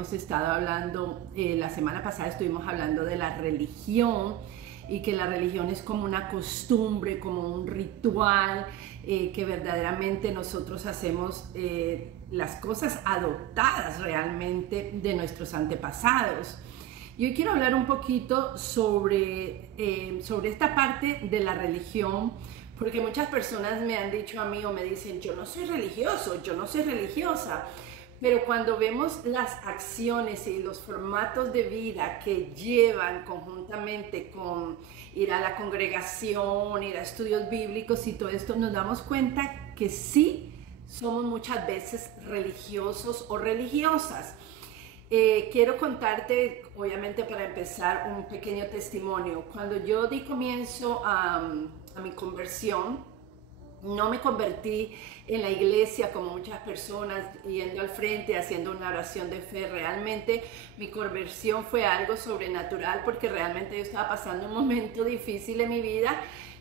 hemos estado hablando, la semana pasada estuvimos hablando de la religión y que la religión es como una costumbre, como un ritual, que verdaderamente nosotros hacemos las cosas adoptadas realmente de nuestros antepasados. Y hoy quiero hablar un poquito sobre esta parte de la religión, porque muchas personas me han dicho a mí o me dicen, yo no soy religioso, yo no soy religiosa. Pero cuando vemos las acciones y los formatos de vida que llevan conjuntamente con ir a la congregación, ir a estudios bíblicos y todo esto, nos damos cuenta que sí somos muchas veces religiosos o religiosas. Quiero contarte, obviamente para empezar, un pequeño testimonio. Cuando yo di comienzo a mi conversión, no me convertí en la iglesia como muchas personas, yendo al frente, haciendo una oración de fe. Realmente mi conversión fue algo sobrenatural, porque realmente yo estaba pasando un momento difícil en mi vida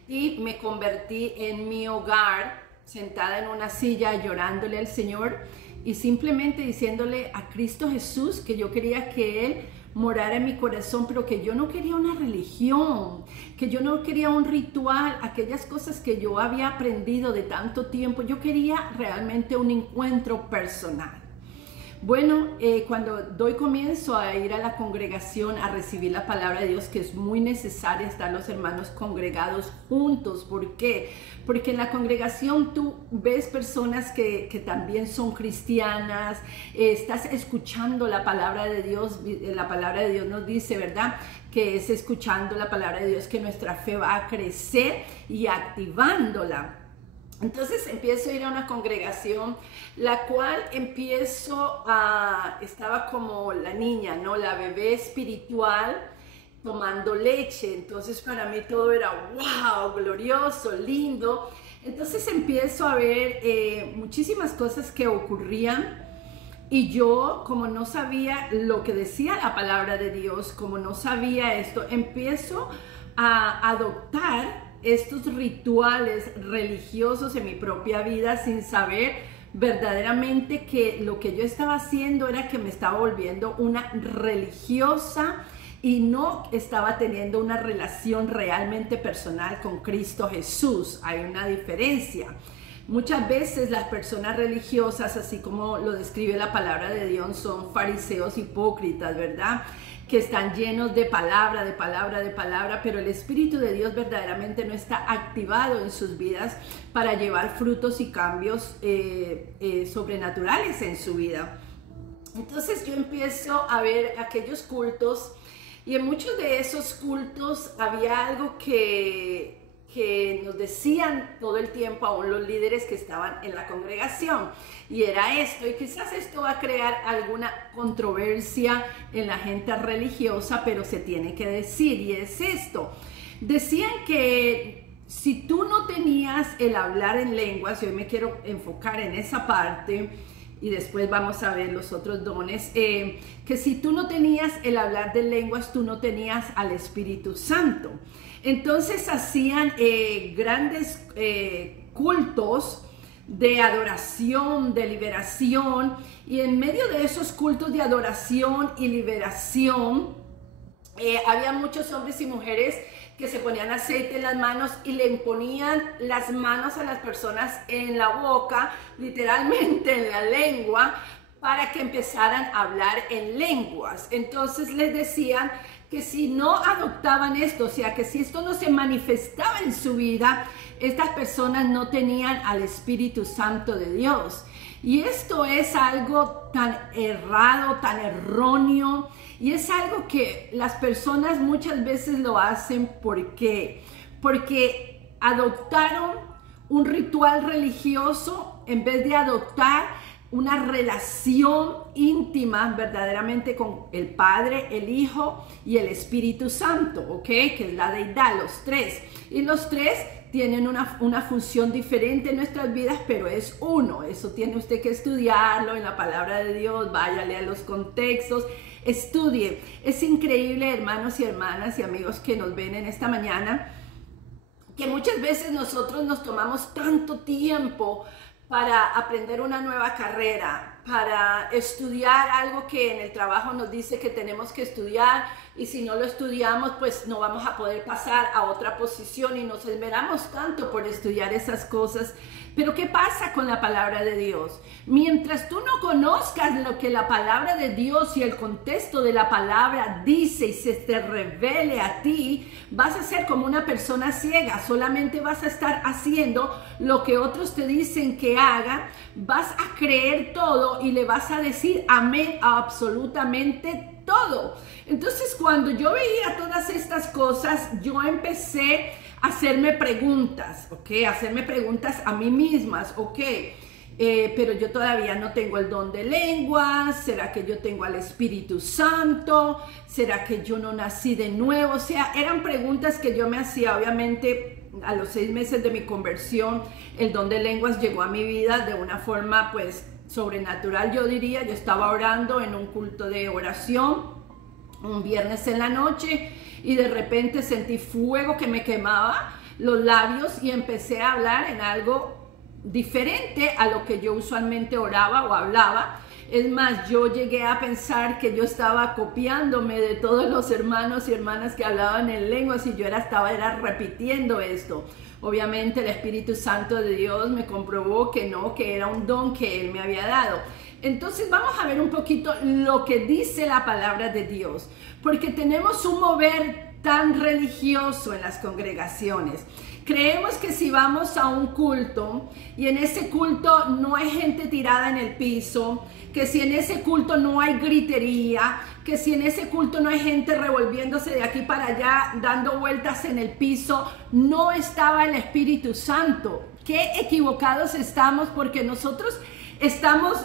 y me convertí en mi hogar, sentada en una silla llorándole al Señor y simplemente diciéndole a Cristo Jesús que yo quería que Él morara en mi corazón, pero que yo no quería una religión, que yo no quería un ritual, aquellas cosas que yo había aprendido de tanto tiempo. Yo quería realmente un encuentro personal. Bueno, cuando doy comienzo a ir a la congregación a recibir la palabra de Dios, que es muy necesaria estar los hermanos congregados juntos. ¿Por qué? Porque en la congregación tú ves personas que también son cristianas, estás escuchando la palabra de Dios. La palabra de Dios nos dice, ¿verdad?, que es escuchando la palabra de Dios que nuestra fe va a crecer y activándola. Entonces empiezo a ir a una congregación, la cual estaba como la niña, ¿no? La bebé espiritual tomando leche. Entonces para mí todo era wow, glorioso, lindo. Entonces empiezo a ver muchísimas cosas que ocurrían. Y yo, como no sabía lo que decía la palabra de Dios, como no sabía esto, empiezo a adoptar estos rituales religiosos en mi propia vida sin saber verdaderamente que lo que yo estaba haciendo era que me estaba volviendo una religiosa y no estaba teniendo una relación realmente personal con Cristo Jesús. Hay una diferencia. Muchas veces las personas religiosas, así como lo describe la palabra de Dios, son fariseos hipócritas, ¿verdad?, que están llenos de palabra, pero el Espíritu de Dios verdaderamente no está activado en sus vidas para llevar frutos y cambios sobrenaturales en su vida. Entonces yo empiezo a ver aquellos cultos, y en muchos de esos cultos había algo que nos decían todo el tiempo aún los líderes que estaban en la congregación, y era esto, y quizás esto va a crear alguna controversia en la gente religiosa, pero se tiene que decir, y es esto: decían que si tú no tenías el hablar en lenguas, y hoy me quiero enfocar en esa parte y después vamos a ver los otros dones, que si tú no tenías el hablar de lenguas, tú no tenías al Espíritu Santo. Entonces hacían grandes cultos de adoración, de liberación, y en medio de esos cultos de adoración y liberación había muchos hombres y mujeres que se ponían aceite en las manos y le ponían las manos a las personas en la boca, literalmente en la lengua, para que empezaran a hablar en lenguas. Entonces les decían que si no adoptaban esto, o sea, que si esto no se manifestaba en su vida, estas personas no tenían al Espíritu Santo de Dios. Y esto es algo tan errado, tan erróneo, y es algo que las personas muchas veces lo hacen. ¿Por qué? Porque adoptaron un ritual religioso en vez de adoptar una relación íntima verdaderamente con el Padre, el Hijo y el Espíritu Santo, ¿ok? Que es la deidad, los tres. Y los tres tienen una función diferente en nuestras vidas, pero es uno. Eso tiene usted que estudiarlo en la palabra de Dios, váyale a los contextos, estudie. Es increíble, hermanos y hermanas y amigos que nos ven en esta mañana, que muchas veces nosotros nos tomamos tanto tiempo para aprender una nueva carrera, para estudiar algo que en el trabajo nos dice que tenemos que estudiar, y si no lo estudiamos pues no vamos a poder pasar a otra posición, y nos esmeramos tanto por estudiar esas cosas. Pero ¿qué pasa con la palabra de Dios? Mientras tú no conozcas lo que la palabra de Dios y el contexto de la palabra dice y se te revele a ti, vas a ser como una persona ciega. Solamente vas a estar haciendo lo que otros te dicen que haga, vas a creer todo y le vas a decir amén a absolutamente todo. Entonces, cuando yo veía todas estas cosas, yo empecé a hacerme preguntas, ¿ok? Hacerme preguntas a mí mismas, ¿ok? Pero yo todavía no tengo el don de lenguas. ¿Será que yo tengo al Espíritu Santo? ¿Será que yo no nací de nuevo? O sea, eran preguntas que yo me hacía. Obviamente, a los 6 meses de mi conversión, el don de lenguas llegó a mi vida de una forma, pues, sobrenatural, yo diría. Yo estaba orando en un culto de oración un viernes en la noche, y de repente sentí fuego que me quemaba los labios y empecé a hablar en algo diferente a lo que yo usualmente oraba o hablaba. Es más, yo llegué a pensar que yo estaba copiándome de todos los hermanos y hermanas que hablaban en lenguas, y yo estaba repitiendo esto. Obviamente el Espíritu Santo de Dios me comprobó que no, que era un don que Él me había dado. Entonces vamos a ver un poquito lo que dice la palabra de Dios, porque tenemos un mover tan religioso en las congregaciones. Creemos que si vamos a un culto y en ese culto no hay gente tirada en el piso, que si en ese culto no hay gritería, que si en ese culto no hay gente revolviéndose de aquí para allá, dando vueltas en el piso, no estaba el Espíritu Santo. Qué equivocados estamos, porque nosotros estamos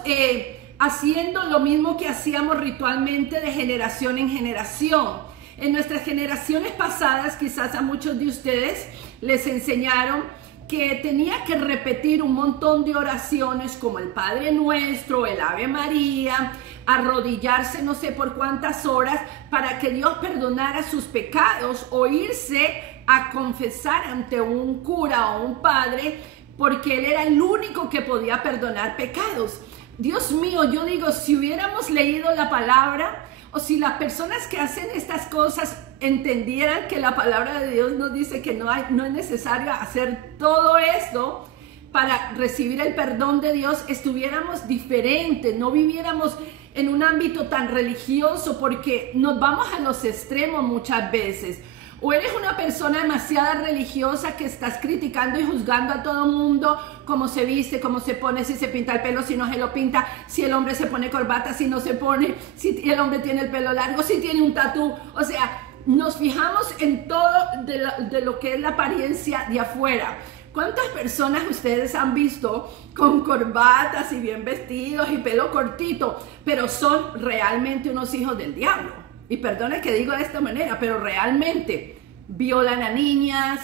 haciendo lo mismo que hacíamos ritualmente de generación en generación. En nuestras generaciones pasadas, quizás a muchos de ustedes les enseñaron que tenía que repetir un montón de oraciones como el Padre Nuestro, el Ave María, arrodillarse no sé por cuántas horas para que Dios perdonara sus pecados, o irse a confesar ante un cura o un padre, porque Él era el único que podía perdonar pecados. Dios mío, yo digo, si hubiéramos leído la palabra, o si las personas que hacen estas cosas entendieran que la palabra de Dios nos dice que no es necesario hacer todo esto para recibir el perdón de Dios, estuviéramos diferentes, no viviéramos en un ámbito tan religioso, porque nos vamos a los extremos muchas veces. O eres una persona demasiado religiosa que estás criticando y juzgando a todo mundo, cómo se viste, cómo se pone, si se pinta el pelo, si no se lo pinta, si el hombre se pone corbata, si no se pone, si el hombre tiene el pelo largo, si tiene un tatú. O sea, nos fijamos en todo de lo que es la apariencia de afuera. ¿Cuántas personas ustedes han visto con corbatas y bien vestidos y pelo cortito, pero son realmente unos hijos del diablo? Y perdone que digo de esta manera, pero realmente violan a niñas,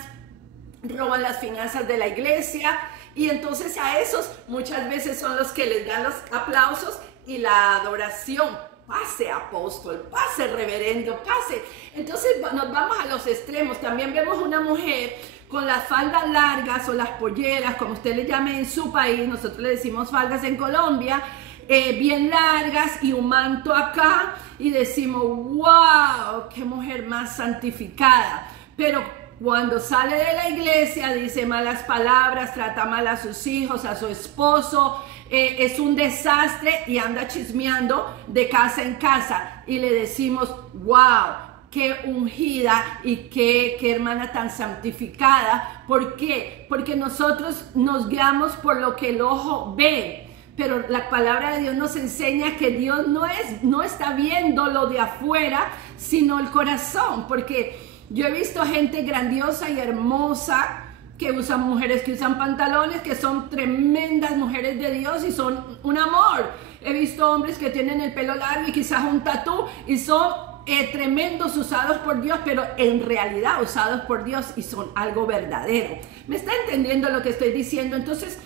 roban las finanzas de la iglesia, y entonces a esos muchas veces son los que les dan los aplausos y la adoración. Pase apóstol, pase reverendo, pase. Entonces nos vamos a los extremos. También vemos una mujer con las faldas largas o las polleras, como usted le llame en su país, nosotros le decimos faldas en Colombia, bien largas y un manto acá, y decimos, wow, qué mujer más santificada. Pero cuando sale de la iglesia dice malas palabras, trata mal a sus hijos, a su esposo, es un desastre, y anda chismeando de casa en casa, y le decimos, wow, qué ungida y qué hermana tan santificada. ¿Por qué? Porque nosotros nos guiamos por lo que el ojo ve. Pero la palabra de Dios nos enseña que Dios no está viendo lo de afuera, sino el corazón. Porque yo he visto gente grandiosa y hermosa, que usan mujeres que usan pantalones, que son tremendas mujeres de Dios y son un amor. He visto hombres que tienen el pelo largo y quizás un tatú y son tremendos, usados por Dios, pero en realidad usados por Dios y son algo verdadero. ¿Me está entendiendo lo que estoy diciendo? Entonces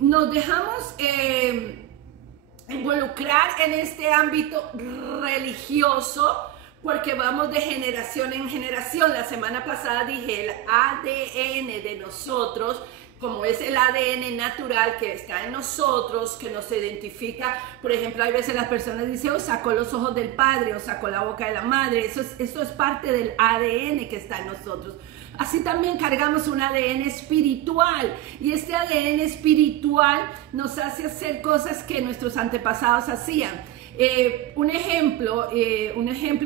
nos dejamos involucrar en este ámbito religioso, porque vamos de generación en generación. La semana pasada dije el ADN de nosotros como es el ADN natural que está en nosotros, que nos identifica. Por ejemplo, hay veces las personas dicen, oh, sacó los ojos del padre o sacó la boca de la madre. Eso es parte del ADN que está en nosotros. Así también cargamos un ADN espiritual, y este ADN espiritual nos hace hacer cosas que nuestros antepasados hacían. Un ejemplo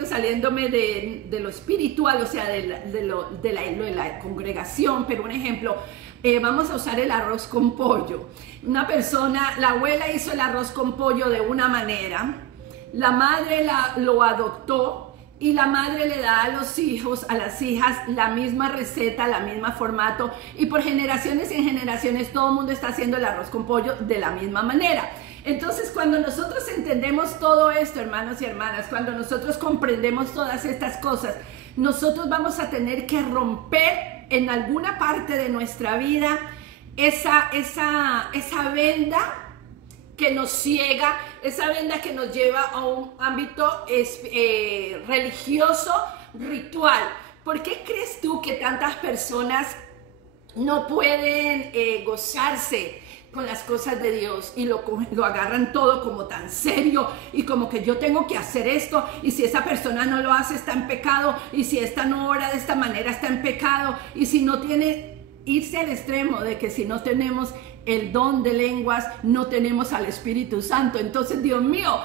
saliéndome de lo espiritual, o sea, de la congregación, pero un ejemplo, vamos a usar el arroz con pollo. Una persona, la abuela hizo el arroz con pollo de una manera, la madre lo adoptó, y la madre le da a los hijos, a las hijas, la misma receta, la misma formato, y por generaciones en generaciones todo el mundo está haciendo el arroz con pollo de la misma manera. Entonces, cuando nosotros entendemos todo esto, hermanos y hermanas, cuando nosotros comprendemos todas estas cosas, nosotros vamos a tener que romper en alguna parte de nuestra vida esa venda que nos ciega, esa venda que nos lleva a un ámbito religioso, ritual. ¿Por qué crees tú que tantas personas no pueden gozarse con las cosas de Dios y lo agarran todo como tan serio y como que yo tengo que hacer esto, y si esa persona no lo hace está en pecado, y si esta no ora de esta manera está en pecado, y si no tiene, irse al extremo de que si no tenemos el don de lenguas, no tenemos al Espíritu Santo? Entonces, Dios mío,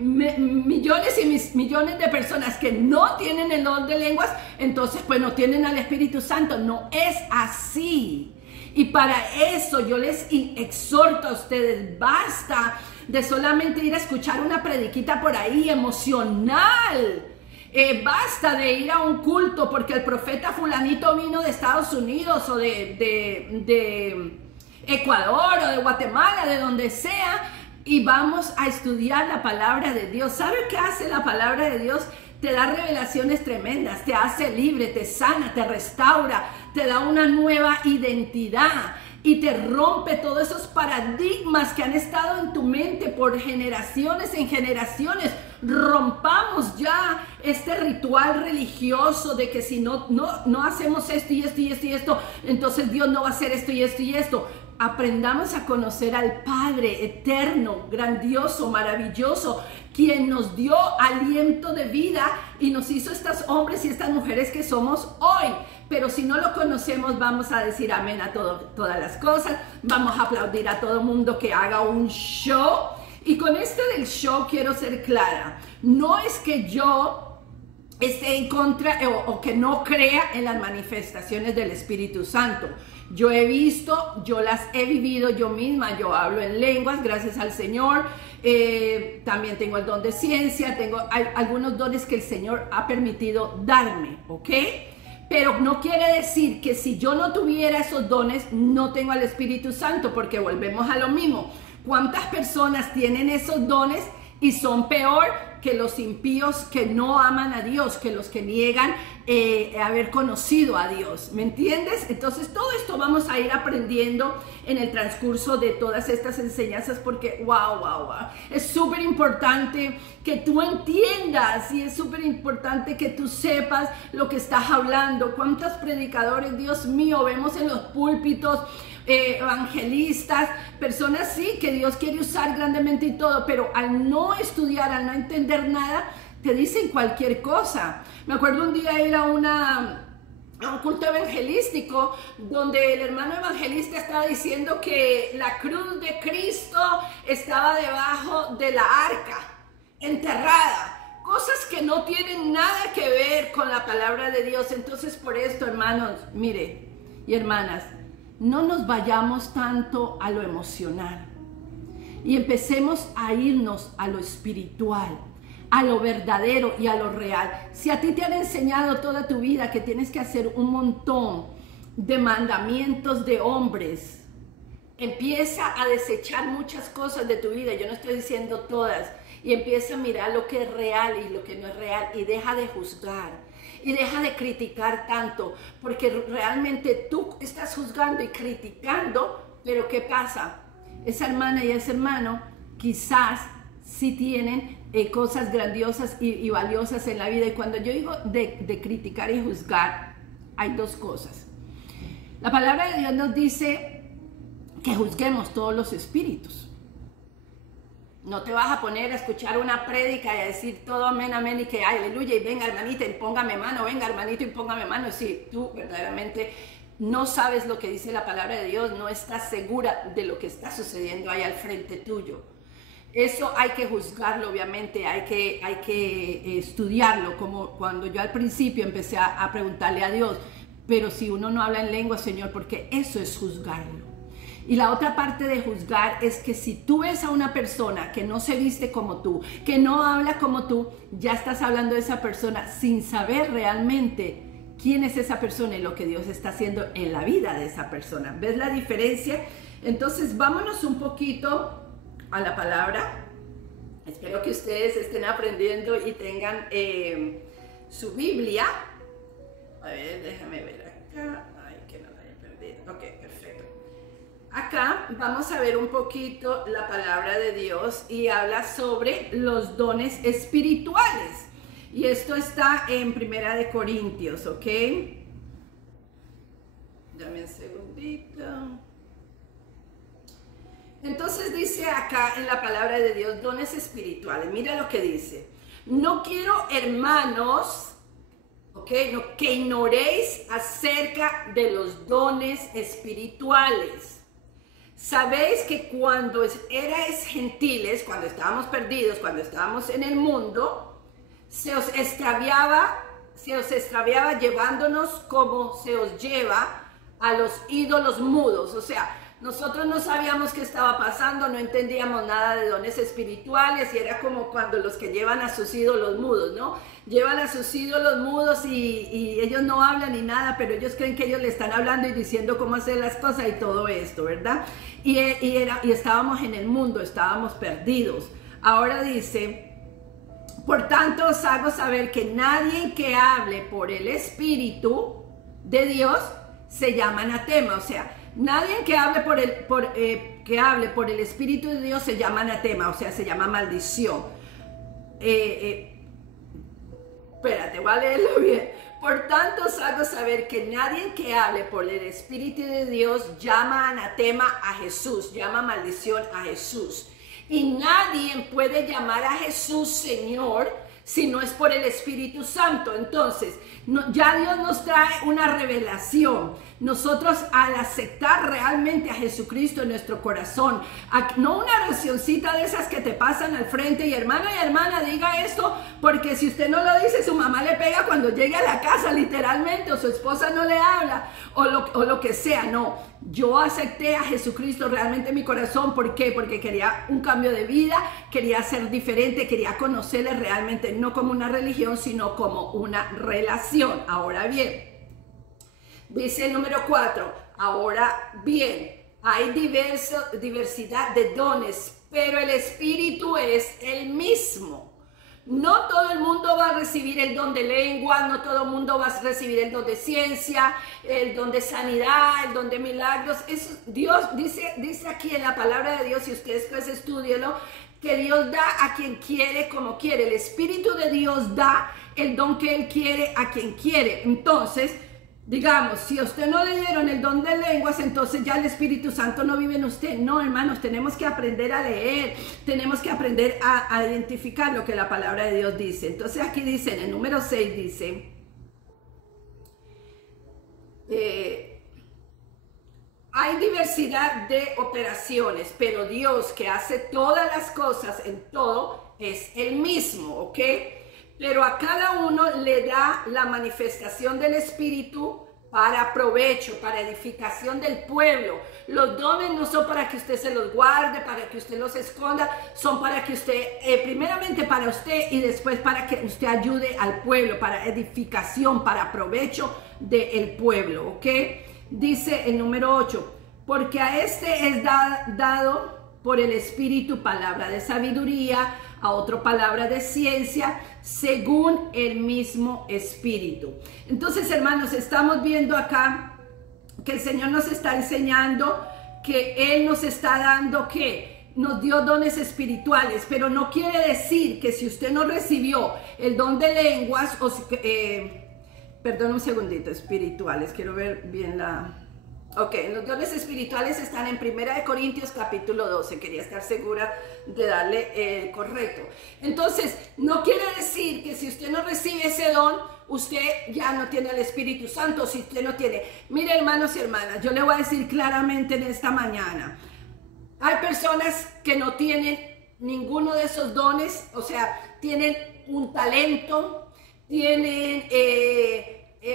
millones y millones de personas que no tienen el don de lenguas, entonces pues no tienen al Espíritu Santo. No es así. Y para eso yo les exhorto a ustedes, basta de solamente ir a escuchar una prediquita por ahí emocional. Basta de ir a un culto porque el profeta fulanito vino de Estados Unidos o de Ecuador o de Guatemala, de donde sea, y vamos a estudiar la palabra de Dios. ¿Sabe qué hace la palabra de Dios? Te da revelaciones tremendas, te hace libre, te sana, te restaura, te da una nueva identidad y te rompe todos esos paradigmas que han estado en tu mente por generaciones en generaciones. Rompamos ya este ritual religioso de que si no hacemos esto y esto y esto y esto, entonces Dios no va a hacer esto y esto y esto. Aprendamos a conocer al Padre eterno, grandioso, maravilloso, quien nos dio aliento de vida y nos hizo estos hombres y estas mujeres que somos hoy. Pero si no lo conocemos, vamos a decir amén a todas las cosas, vamos a aplaudir a todo mundo que haga un show. Y con esto del show quiero ser clara, no es que yo esté en contra o que no crea en las manifestaciones del Espíritu Santo. Yo he visto, yo las he vivido yo misma, yo hablo en lenguas, gracias al Señor, también tengo el don de ciencia, tengo algunos dones que el Señor ha permitido darme, ¿ok? Pero no quiere decir que si yo no tuviera esos dones, no tengo al Espíritu Santo, porque volvemos a lo mismo. ¿Cuántas personas tienen esos dones y son peor que los impíos que no aman a Dios, que los que niegan haber conocido a Dios? ¿Me entiendes? Entonces todo esto vamos a ir aprendiendo en el transcurso de todas estas enseñanzas, porque wow, es súper importante que tú entiendas y es súper importante que tú sepas lo que estás hablando. ¿Cuántos predicadores, Dios mío, vemos en los púlpitos? Evangelistas, personas sí que Dios quiere usar grandemente y todo, pero al no estudiar, al no entender nada, te dicen cualquier cosa. Me acuerdo un día ir a un culto evangelístico donde el hermano evangelista estaba diciendo que la cruz de Cristo estaba debajo de la arca, enterrada. Cosas que no tienen nada que ver con la palabra de Dios. Entonces, por esto, hermanos, mire, y hermanas, no nos vayamos tanto a lo emocional y empecemos a irnos a lo espiritual, a lo verdadero y a lo real. Si a ti te han enseñado toda tu vida que tienes que hacer un montón de mandamientos de hombres, empieza a desechar muchas cosas de tu vida, yo no estoy diciendo todas, y empieza a mirar lo que es real y lo que no es real, y deja de juzgar. Y deja de criticar tanto, porque realmente tú estás juzgando y criticando, pero ¿qué pasa? Esa hermana y ese hermano quizás sí tienen cosas grandiosas y valiosas en la vida. Y cuando yo digo de criticar y juzgar, hay dos cosas. La palabra de Dios nos dice que juzguemos todos los espíritus. No te vas a poner a escuchar una prédica y a decir todo amén, amén, y que aleluya, y venga hermanita, impóngame mano, venga hermanito, impóngame mano. Si tú verdaderamente no sabes lo que dice la palabra de Dios, no estás segura de lo que está sucediendo ahí al frente tuyo. Eso hay que juzgarlo, obviamente, hay que estudiarlo, como cuando yo al principio empecé a preguntarle a Dios, pero si uno no habla en lengua, Señor, porque eso es juzgarlo. Y la otra parte de juzgar es que si tú ves a una persona que no se viste como tú, que no habla como tú, ya estás hablando de esa persona sin saber realmente quién es esa persona y lo que Dios está haciendo en la vida de esa persona. ¿Ves la diferencia? Entonces vámonos un poquito a la palabra. Espero que ustedes estén aprendiendo y tengan su Biblia. A ver, déjame ver acá. Ay, que no la haya perdido. Ok, perfecto. Acá vamos a ver un poquito la palabra de Dios y habla sobre los dones espirituales. Y esto está en Primera de Corintios, ¿ok? Dame un segundito. Entonces dice acá en la palabra de Dios, dones espirituales. Mira lo que dice. No quiero, hermanos, que ignoréis acerca de los dones espirituales. Sabéis que cuando erais gentiles, cuando estábamos perdidos, cuando estábamos en el mundo, se os extraviaba llevándonos como se os lleva a los ídolos mudos. O sea, nosotros no sabíamos qué estaba pasando, no entendíamos nada de dones espirituales y era como cuando los que llevan a sus ídolos mudos, ¿no? Llevan a sus ídolos mudos y ellos no hablan ni nada, pero ellos creen que ellos le están hablando y diciendo cómo hacer las cosas y todo esto, ¿verdad? Y estábamos en el mundo, estábamos perdidos. Ahora dice, por tanto os hago saber que nadie que hable por el Espíritu de Dios se llama anatema, o sea, nadie que hable por el Espíritu de Dios se llama anatema, o sea, se llama maldición. Espérate, voy a leerlo bien. Por tanto, os hago saber que nadie que hable por el Espíritu de Dios llama anatema a Jesús, llama maldición a Jesús. Y nadie puede llamar a Jesús Señor si no es por el Espíritu Santo. Entonces, ya Dios nos trae una revelación. Nosotros al aceptar realmente a Jesucristo en nuestro corazón, no una oracioncita de esas que te pasan al frente y hermana, diga esto, porque si usted no lo dice, su mamá le pega cuando llegue a la casa literalmente, o su esposa no le habla, o lo que sea. No, yo acepté a Jesucristo realmente en mi corazón. ¿Por qué? Porque quería un cambio de vida, quería ser diferente, quería conocerle realmente, no como una religión, sino como una relación. Ahora bien, dice el número 4, ahora bien, hay diversidad de dones, pero el Espíritu es el mismo. No todo el mundo va a recibir el don de lengua, no todo el mundo va a recibir el don de ciencia, el don de sanidad, el don de milagros. Eso, Dios dice aquí en la palabra de Dios, y ustedes pues estudienlo, que Dios da a quien quiere como quiere. El Espíritu de Dios da el don que Él quiere a quien quiere. Entonces, digamos, si a usted no le dieron el don de lenguas, entonces ya el Espíritu Santo no vive en usted. No, hermanos, tenemos que aprender a leer, tenemos que aprender a identificar lo que la palabra de Dios dice. Entonces aquí dice, en el número 6 dice, hay diversidad de operaciones, pero Dios que hace todas las cosas en todo es el mismo, ¿ok? Pero a cada uno le da la manifestación del Espíritu para provecho, para edificación del pueblo. Los dones no son para que usted se los guarde, para que usted los esconda, son para que usted, primeramente para usted y después para que usted ayude al pueblo, para edificación, para provecho del pueblo, ¿ok? Dice el número 8, porque a este es dado por el Espíritu palabra de sabiduría, a otro palabra de ciencia, según el mismo Espíritu. Entonces, hermanos, estamos viendo acá que el Señor nos está enseñando que Él nos está dando, que nos dio dones espirituales, pero no quiere decir que si usted no recibió el don de lenguas, perdón un segundito, espirituales, quiero ver bien la... Ok, los dones espirituales están en 1 Corintios capítulo 12. Quería estar segura de darle correcto. Entonces, no quiere decir que si usted no recibe ese don, usted ya no tiene el Espíritu Santo. Si usted no tiene, mire, hermanos y hermanas, yo le voy a decir claramente en esta mañana, hay personas que no tienen ninguno de esos dones, o sea, tienen un talento, tienen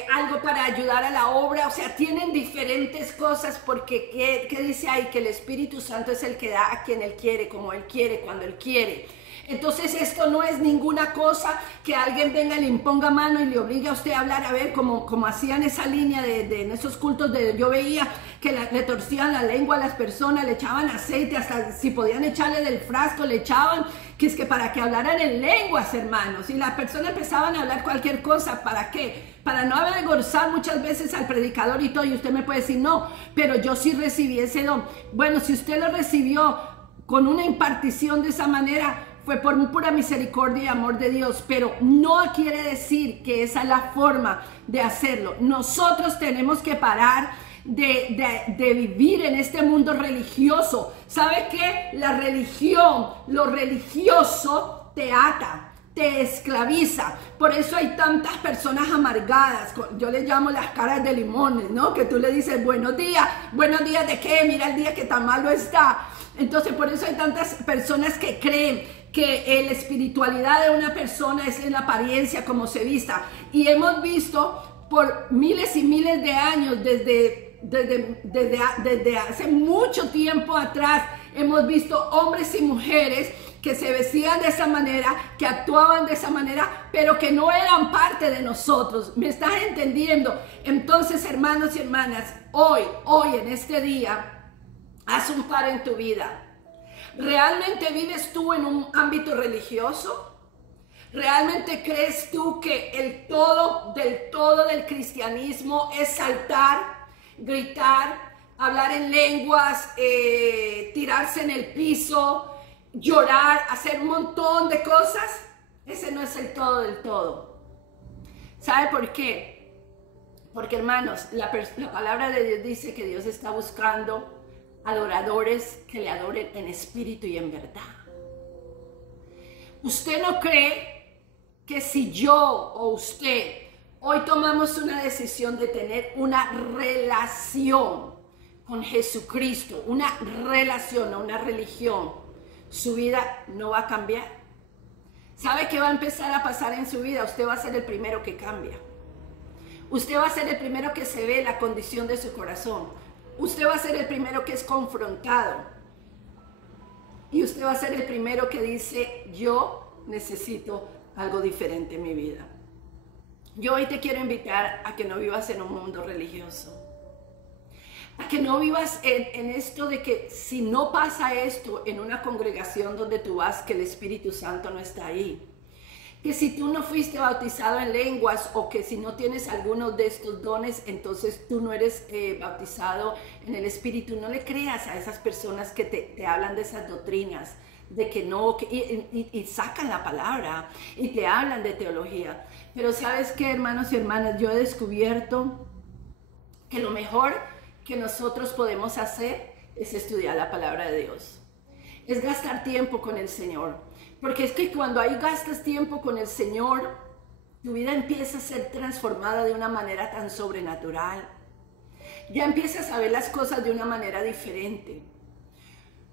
algo para ayudar a la obra, o sea, tienen diferentes cosas, porque ¿qué dice ahí? Que el Espíritu Santo es el que da a quien Él quiere, como Él quiere, cuando Él quiere. Entonces esto no es ninguna cosa que alguien venga y le imponga mano y le obligue a usted a hablar, a ver, como hacían esa línea en esos cultos, yo veía que le torcían la lengua a las personas, le echaban aceite, hasta si podían echarle del frasco, le echaban, que es que para que hablaran en lenguas, hermanos, y las personas empezaban a hablar cualquier cosa, ¿para qué? Para no avergonzar muchas veces al predicador y todo, y usted me puede decir, no, pero yo sí recibí ese don. Bueno, si usted lo recibió con una impartición de esa manera, fue por pura misericordia y amor de Dios, pero no quiere decir que esa es la forma de hacerlo. Nosotros tenemos que parar de vivir en este mundo religioso. ¿Sabe qué? La religión, lo religioso te ata, te esclaviza. Por eso hay tantas personas amargadas, yo les llamo las caras de limones, ¿no? Que tú le dices buenos días ¿de qué? Mira el día que tan malo está. Entonces por eso hay tantas personas que creen que la espiritualidad de una persona es en la apariencia, como se vista. Y hemos visto por miles y miles de años, desde hace mucho tiempo atrás, hemos visto hombres y mujeres que se vestían de esa manera, que actuaban de esa manera, pero que no eran parte de nosotros. ¿Me estás entendiendo? Entonces, hermanos y hermanas, hoy en este día, haz un paro en tu vida. ¿Realmente vives tú en un ámbito religioso? ¿Realmente crees tú que el todo del cristianismo es saltar, gritar, hablar en lenguas, tirarse en el piso, llorar, hacer un montón de cosas? Ese no es el todo del todo. ¿Sabe por qué? Porque, hermanos, la palabra de Dios dice que Dios está buscando adoradores que le adoren en espíritu y en verdad. ¿Usted no cree que si yo o usted hoy tomamos una decisión de tener una relación con Jesucristo, una relación, no una religión, su vida no va a cambiar? ¿Sabe qué va a empezar a pasar en su vida? Usted va a ser el primero que cambia. Usted va a ser el primero que se ve la condición de su corazón. Usted va a ser el primero que es confrontado. Y usted va a ser el primero que dice, yo necesito algo diferente en mi vida. Yo hoy te quiero invitar a que no vivas en un mundo religioso. A que no vivas en esto de que si no pasa esto en una congregación donde tú vas, que el Espíritu Santo no está ahí. Que si tú no fuiste bautizado en lenguas, o que si no tienes alguno de estos dones, entonces tú no eres bautizado en el Espíritu. No le creas a esas personas que te hablan de esas doctrinas, de que no, y sacan la palabra y te hablan de teología. Pero ¿sabes qué, hermanos y hermanas? Yo he descubierto que lo mejor que nosotros podemos hacer es estudiar la palabra de Dios. Es gastar tiempo con el Señor. Porque es que cuando ahí gastas tiempo con el Señor, tu vida empieza a ser transformada de una manera tan sobrenatural. Ya empiezas a ver las cosas de una manera diferente.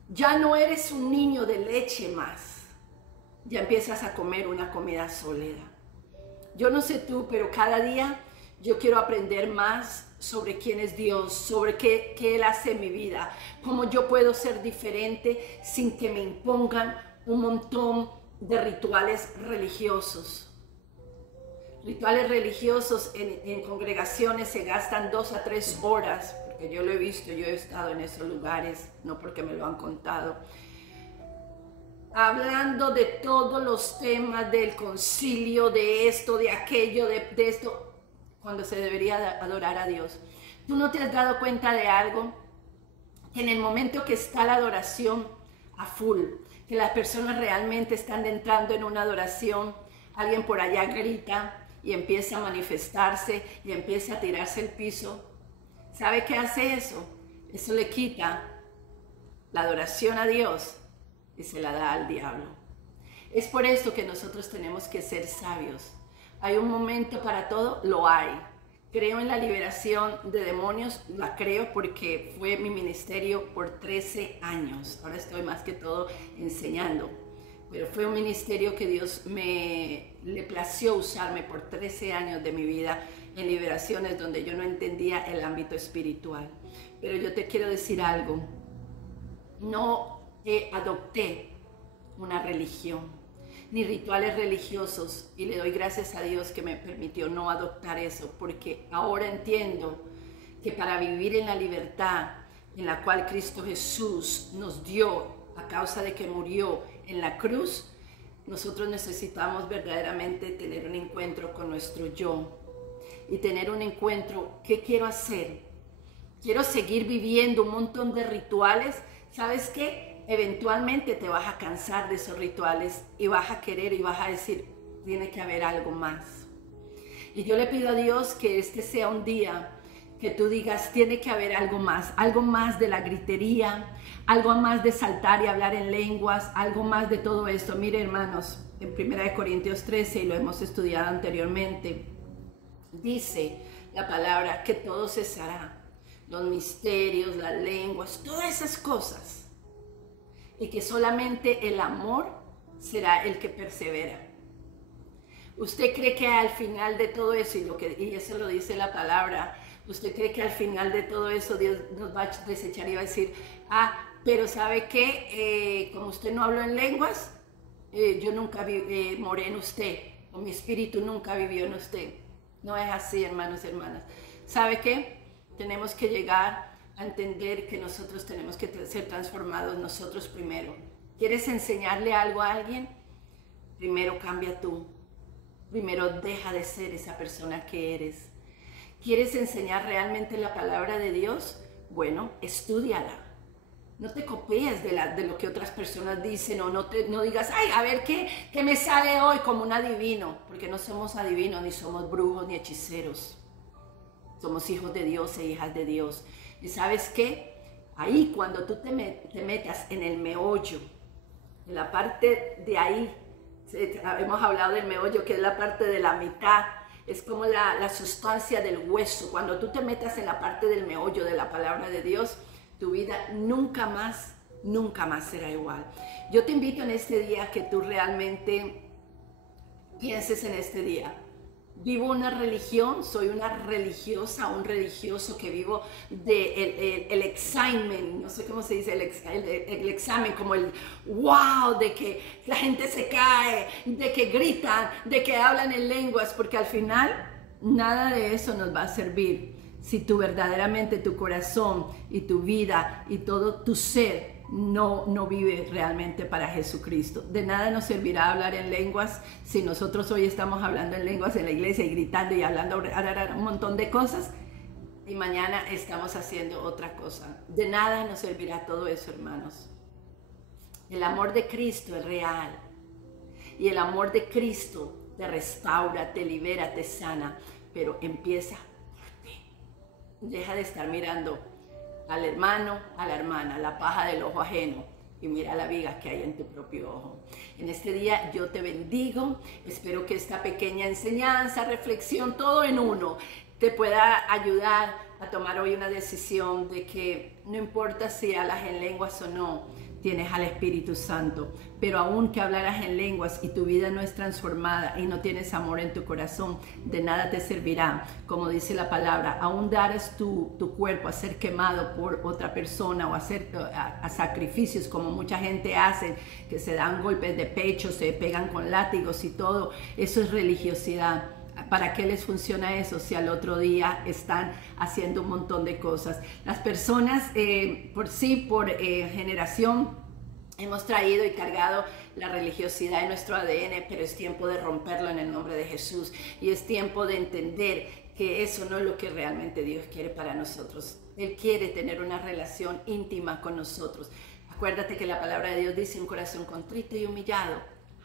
Ya no eres un niño de leche más. Ya empiezas a comer una comida sólida. Yo no sé tú, pero cada día yo quiero aprender más sobre quién es Dios, sobre qué Él hace en mi vida, cómo yo puedo ser diferente sin que me impongan un montón de rituales religiosos. Rituales religiosos en congregaciones se gastan 2 a 3 horas, porque yo lo he visto, yo he estado en esos lugares, no porque me lo han contado, hablando de todos los temas del concilio, de esto, de aquello, de esto, cuando se debería adorar a Dios. ¿Tú no te has dado cuenta de algo? Que en el momento que está la adoración a full, que las personas realmente están entrando en una adoración, alguien por allá grita y empieza a manifestarse y empieza a tirarse el piso. ¿Sabe qué hace eso? Eso le quita la adoración a Dios y se la da al diablo. Es por esto que nosotros tenemos que ser sabios. ¿Hay un momento para todo? Lo hay. Creo en la liberación de demonios, la creo porque fue mi ministerio por 13 años. Ahora estoy más que todo enseñando. Pero fue un ministerio que Dios le plació usarme por 13 años de mi vida en liberaciones donde yo no entendía el ámbito espiritual. Pero yo te quiero decir algo. No adopté una religión, ni rituales religiosos, y le doy gracias a Dios que me permitió no adoptar eso, porque ahora entiendo que para vivir en la libertad en la cual Cristo Jesús nos dio a causa de que murió en la cruz, nosotros necesitamos verdaderamente tener un encuentro con nuestro yo y tener un encuentro. ¿Qué quiero hacer? Quiero seguir viviendo un montón de rituales. ¿Sabes qué? Eventualmente te vas a cansar de esos rituales y vas a querer y vas a decir, tiene que haber algo más. Y yo le pido a Dios que este sea un día que tú digas, tiene que haber algo más de la gritería, algo más de saltar y hablar en lenguas, algo más de todo esto. Mire, hermanos, en 1 Corintios 13, y lo hemos estudiado anteriormente, dice la palabra que todo cesará, los misterios, las lenguas, todas esas cosas, y que solamente el amor será el que persevera. ¿Usted cree que al final de todo eso, y eso lo dice la palabra, usted cree que al final de todo eso Dios nos va a desechar y va a decir, pero ¿sabe qué? Como usted no habló en lenguas, yo nunca moré en usted, o mi espíritu nunca vivió en usted? No es así, hermanos y hermanas. ¿Sabe qué? Tenemos que llegar a entender que nosotros tenemos que ser transformados nosotros primero. ¿Quieres enseñarle algo a alguien? Primero cambia tú. Primero deja de ser esa persona que eres. ¿Quieres enseñar realmente la palabra de Dios? Bueno, estúdiala. No te copies de lo que otras personas dicen, o no digas, ay, a ver qué me sale hoy como un adivino, porque no somos adivinos, ni somos brujos, ni hechiceros. Somos hijos de Dios e hijas de Dios. ¿Y sabes qué? Ahí cuando tú te metas en el meollo, en la parte de ahí, hemos hablado del meollo, que es la parte de la mitad, es como la sustancia del hueso. Cuando tú te metas en la parte del meollo de la palabra de Dios, tu vida nunca más será igual. Yo te invito en este día que tú realmente pienses en este día. Vivo una religión, soy una religiosa, un religioso que vivo el excitement, no sé cómo se dice, el examen, como el wow, de que la gente se cae, de que gritan, de que hablan en lenguas, porque al final nada de eso nos va a servir si tú verdaderamente tu corazón y tu vida y todo tu ser no vive realmente para Jesucristo. De nada nos servirá hablar en lenguas si nosotros hoy estamos hablando en lenguas en la iglesia y gritando y hablando un montón de cosas y mañana estamos haciendo otra cosa. De nada nos servirá todo eso, hermanos. El amor de Cristo es real y el amor de Cristo te restaura, te libera, te sana, pero empieza por ti. Deja de estar mirando al hermano, a la hermana, la paja del ojo ajeno, y mira la viga que hay en tu propio ojo. En este día yo te bendigo, espero que esta pequeña enseñanza, reflexión, todo en uno, te pueda ayudar a tomar hoy una decisión de que no importa si hablas en lenguas o no, tienes al Espíritu Santo, pero aun que hablaras en lenguas y tu vida no es transformada y no tienes amor en tu corazón, de nada te servirá. Como dice la palabra, aun darás tu cuerpo a ser quemado por otra persona o a sacrificios como mucha gente hace, que se dan golpes de pecho, se pegan con látigos y todo, eso es religiosidad. ¿Para qué les funciona eso si al otro día están haciendo un montón de cosas? Las personas por generación hemos traído y cargado la religiosidad en nuestro ADN, pero es tiempo de romperlo en el nombre de Jesús y es tiempo de entender que eso no es lo que realmente Dios quiere para nosotros. Él quiere tener una relación íntima con nosotros. Acuérdate que la palabra de Dios dice: un corazón contrito y humillado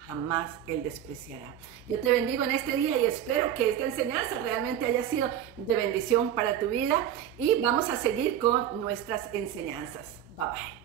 jamás Él despreciará. Yo te bendigo en este día y espero que esta enseñanza realmente haya sido de bendición para tu vida y vamos a seguir con nuestras enseñanzas. Bye bye.